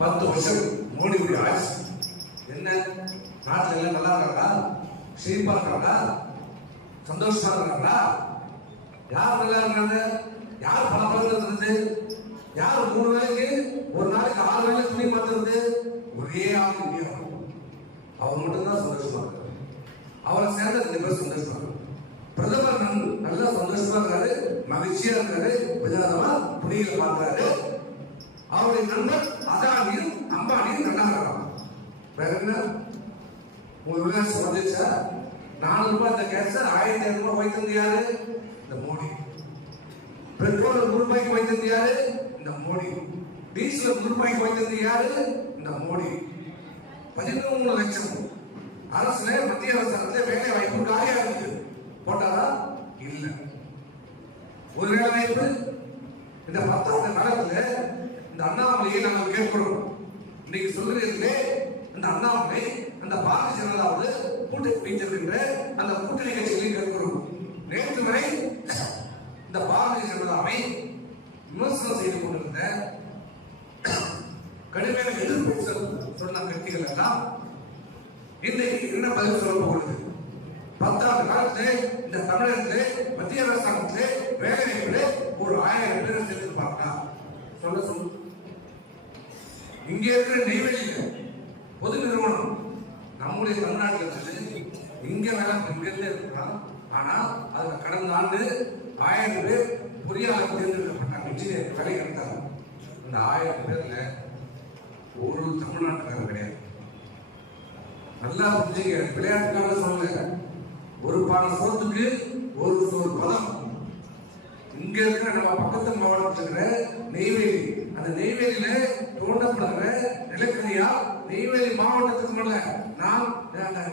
10 வருஷம் மோடியுடைய ஆட்சி. என்ன நாட்டில் எல்லாம் நல்லா இருக்காங்களா? செழிப்பா இருக்காங்களா? சந்தோஷமா இருக்காங்களா? யார் நல்லா இருக்காங்க? யார் பல பலர்ந்து? யார் 3 வேளைக்கு ஒரு நாளைக்கு 6 வேளை துணி மாத்துறது? ஒரே ஆள் இந்தியா. அவர் மட்டும்தான் சந்தோஷமா இருக்காரு. அவரை சேர்ந்த 2 பேர் சந்தோஷமா இருக்காரு. பிரதமர் நல்லா சந்தோஷமா இருக்காரு, மகிழ்ச்சியா இருக்காரு, விதவிதமா துணியில பார்க்கிறாரு. அவருடைய நண்பர் அதானியும் அம்பானியும் நல்லா இருக்காங்க. வேற என்ன உங்களுக்கு விளையாட்டு வந்துச்சா? 400 ரூபாய் இந்த கேஸ் 1500 ரூபாய் வைத்தது யாரு? இந்த மோடி. பெட்ரோல் 100 ரூபாய்க்கு வைத்தது யாரு? இந்த மோடி. டீசல் 100 ரூபாய்க்கு வைத்தது யாரு? இந்த மோடி. 13 லட்சம் அரசுல மத்திய அரசாங்கத்துல வேலை வாய்ப்பு காலியா இருக்கு. போட்டாரா? இல்ல. ஒரு வேலை வாய்ப்பு இந்த 10 காலத்துல இந்த அண்ணாமலையை நாங்கள் கேட்கிறோம். இன்னைக்கு சொல்கிறீர்களே இந்த அண்ணாமலை அந்த பாரதிய ஜனதாவோடு கூட்டணி வைத்திருக்கின்ற அந்த கூட்டணி கட்சிகளை கேட்கிறோம். நேற்று வரை இந்த பாரதிய ஜனதாவை விமர்சனம் செய்து கொண்டிருந்த கடுமையான எதிர்ப்பு சொன்ன கட்சிகள் எல்லாம் இன்றைக்கு என்ன பதில் சொல்ல போகிறது? 10 ஆண்டு காலத்திலே இந்த தமிழகத்திலே மத்திய அரசாங்கத்திலே வேலை வாய்ப்பிலே ஒரு 1000 பேர் சேர்த்திருப்பாங்க. சொல்ல இங்கே இருக்கிற நெய்வேலியில் பொது நிறுவனம் நம்முடைய தமிழ்நாட்டில் இங்க வேலை இங்கிருந்தே இருக்கலாம். ஆனா அதுல கடந்த ஆண்டு 1000 பேர் பொறியாளர் தேர்ந்தெடுக்கப்பட்டாங்க. இன்ஜினியர் வேலை எடுத்தாங்க. இந்த 1000 பேர்ல ஒரு தமிழ்நாட்டுக்காரர் கிடையாது. நல்லா புரிஞ்சுங்க, விளையாட்டுக்காக சொல்லல. ஒரு பானை சோத்துக்கு ஒரு பதம். இங்க இருக்கிற நம்ம பக்கத்து மாவட்டத்தில் இருக்கிற நெய்வேலி, அந்த நெய்வேலியில தோண்டப்படுகிற நிலக்கரியா நெய்வேலி மாவட்டத்துக்கு மேல நான்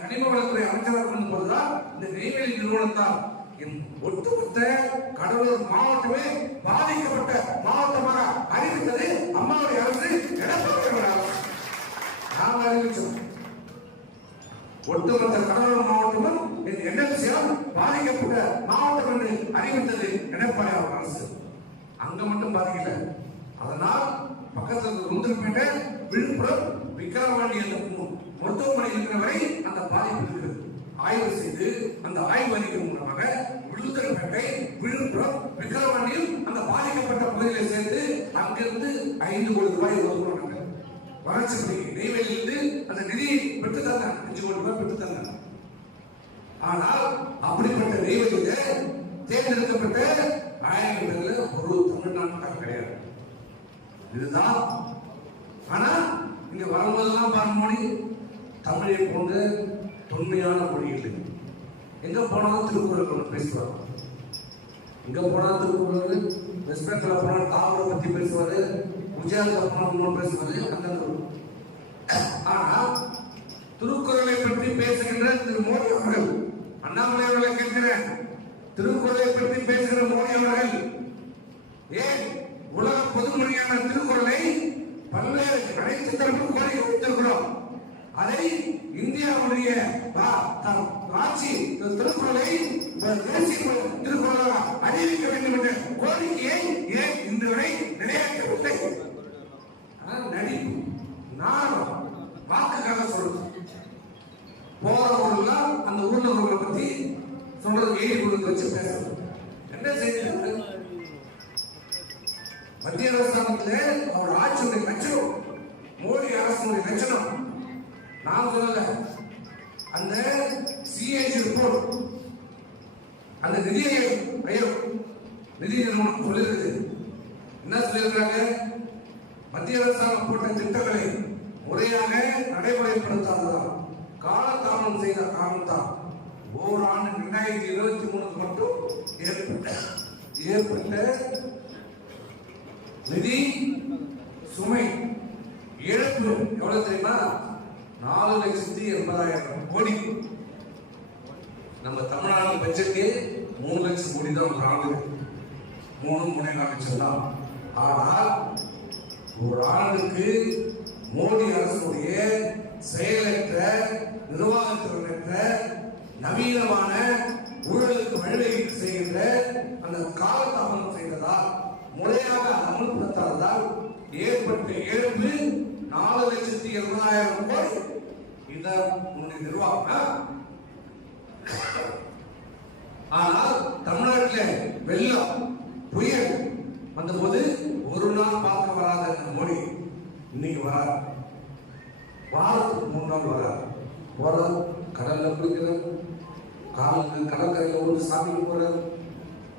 கனிம வளத்துறை அமைச்சராக இருக்கும் போதுதான் இந்த நெய்வேலி நிறுவனத்தால் ஒட்டுமொத்த கடலூர் மாவட்டமே பாதிக்கப்பட்ட மாவட்டமாக அறிவித்தது அம்மாவுடைய அரசு. நாங்கள் அறிவிச்சோம். ஒட்டுமொத்த கடலூர் மாவட்டமும் என்எல்சியால் பாதிக்கப்பட்ட மாவட்டம் என்று அறிவித்தது எடப்பாடி அரசு. அங்க மட்டும் பாதிக்கல. அதனால் பக்கத்தில் குந்தரப்பேட்டை, விழுப்புரம், விக்கிரவாண்டி என்ற மருத்துவமனை இருக்கிற வரை அந்த பாதிப்பு இருக்கிறது. ஆய்வு செய்து அந்த ஆய்வு அறிக்கை மூலமாக விழுப்புரப்பேட்டை, விழுப்புரம், விக்கிரவாண்டியில் அந்த பாதிக்கப்பட்ட பகுதிகளை சேர்த்து அங்கிருந்து 5 கோடி ரூபாய் ஒதுக்குறாங்க. வளர்ச்சி நெய்வேலியிலிருந்து அந்த நிதியை பெற்று தந்தாங்க. 5 கோடி ரூபாய் பெற்று தந்தாங்க. ஆனால் அப்படிப்பட்ட நெய்வேலியில தேர்ந்தெடுக்கப்பட்ட 1000 பேர்ல ஒரு தமிழ்நாட்டுக்காக கிடையாது. இதுதான். ஆனா இங்க வரும்போதெல்லாம் பார்மொழி தமிழை போன்ற தொன்மையான மொழி இல்லை. எங்க போனாலும் திருக்குறள் பேசுவாங்க. எங்க போனாலும் திருக்குறள், வெஸ்ட் பெங்கால் போனா தாவரை பத்தி பேசுவாரு, குஜராத்ல போனா பேசுவாரு. ஆனா திருக்குறளை பற்றி பேசுகின்ற திரு மோடி அவர்கள், அண்ணாமலை அவர்களை கேட்கிறேன், திருக்குறளை பற்றி பேசுகிற மோடி அவர்கள் ஏன் உலக பொதுமொழியான திருக்குறளை பல்வேறு அனைத்து தரப்பு கோரிக்கை வைத்திருக்கிறோம். அதை இந்தியாவுடைய ஆட்சி திருக்குறளை திருக்குறளாக அறிவிக்க வேண்டும் என்ற கோரிக்கையை ஏன் இன்று வரை நிறைவேற்றவில்லை? நடிப்பு, நாடகம், வாக்குக்காக சொல்றது. போற ஊர்லாம் அந்த ஊர்ல உள்ளவங்களை பத்தி சொல்றது, எழுதி கொடுத்து வச்சு பேசுறது. என்ன செய்யறது? மத்திய அரசாங்கத்தில் அவர் ஆட்சியுடைய லட்சணம், மோடி அரசுடைய லட்சணம் நான் சொல்லல. அந்த சிஏஜி ரிப்போர்ட், அந்த நிதி நிறுவனம் சொல்லிருக்கு. என்ன சொல்லியிருக்காங்க? மத்திய அரசாங்கம் போட்ட திட்டங்களை முறையாக நடைமுறைப்படுத்தாததால், காலதாமதம் செய்த காரணத்தால் ஓராண்டு 2023 மட்டும் ஏற்பட்ட நிதி சுமை இழப்பு எவ்வளவு தெரியுமா? 4,80,000 கோடி. நம்ம தமிழ்நாடு பட்ஜெட்டே 3 லட்சம் கோடி தான் ஒரு ஆண்டு. 3.4 லட்சம் தான். ஆனால் ஒரு ஆண்டுக்கு மோடி அரசுடைய செயலற்ற, நிர்வாகத்திற்கற்ற, நவீனமான ஊழலுக்கு வழிவகை செய்கின்ற அந்த காலதாமதம் செய்ததால், முறையாக அமல்படுத்தாததால் ஏற்பட்ட இழப்பு 1,70,000 கோடி இந்த நிர்வாகம். ஆனால் தமிழ்நாட்டில் வெள்ளம் புயல் வந்தபோது ஒரு நாள் பார்க்க வராத மோடி இன்னைக்கு வராது. வாரத்துக்கு 3 நாள் வராது. போறாரு, கடல்ல குளிக்கிறார், காலுக்கு கடற்கரையில் வந்து சாமிக்கு போறாரு,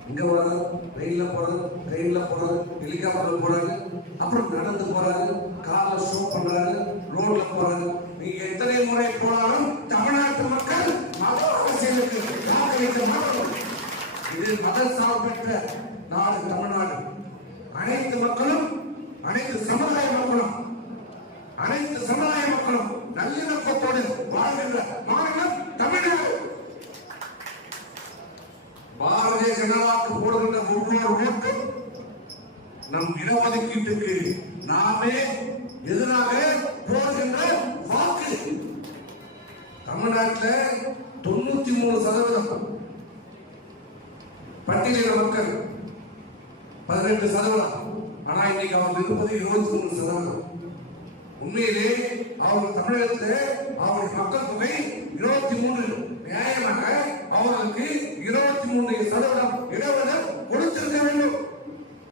இங்க வராது, ரயில்ல போறாரு, ட்ரெயின்ல போறாரு, ஹெலிகாப்டர்ல போறாரு, அப்புறம் நடந்து போறாரு, கார்ல ஷோ பண்றாரு, ரோட்ல போறாரு. நீங்க எத்தனை முறை போனாலும் தமிழ்நாட்டு மக்கள் மத அரசியலுக்கு வாக்களிக்க மாட்டார்கள். இது மத சார்பற்ற நாடு தமிழ்நாடு. அனைத்து மக்களும், அனைத்து சமுதாய மக்களும் நல்லிணக்கத்தோடு வாழ்கின்ற மாநிலம் தமிழ்நாடு. பாரதிய ஜனதாவுக்கு போடுகின்ற ஒவ்வொரு ஓட்டும் நம் இடஒதுக்கீட்டுக்கு நாமே எதிராக போடுகின்ற வாக்கு. தமிழ்நாட்டில் 93% பட்டியலின மக்கள் 18%. ஆனா இன்னைக்கு அவங்க இருப்பது 23%. உண்மையிலே அவர்கள் தமிழகத்தில் அவர்கள் மக்கள் தொகை 23. நியாயமாக அவர்களுக்கு 23% இடஒதுக்கீடு கொடுத்திருக்க வேண்டும்.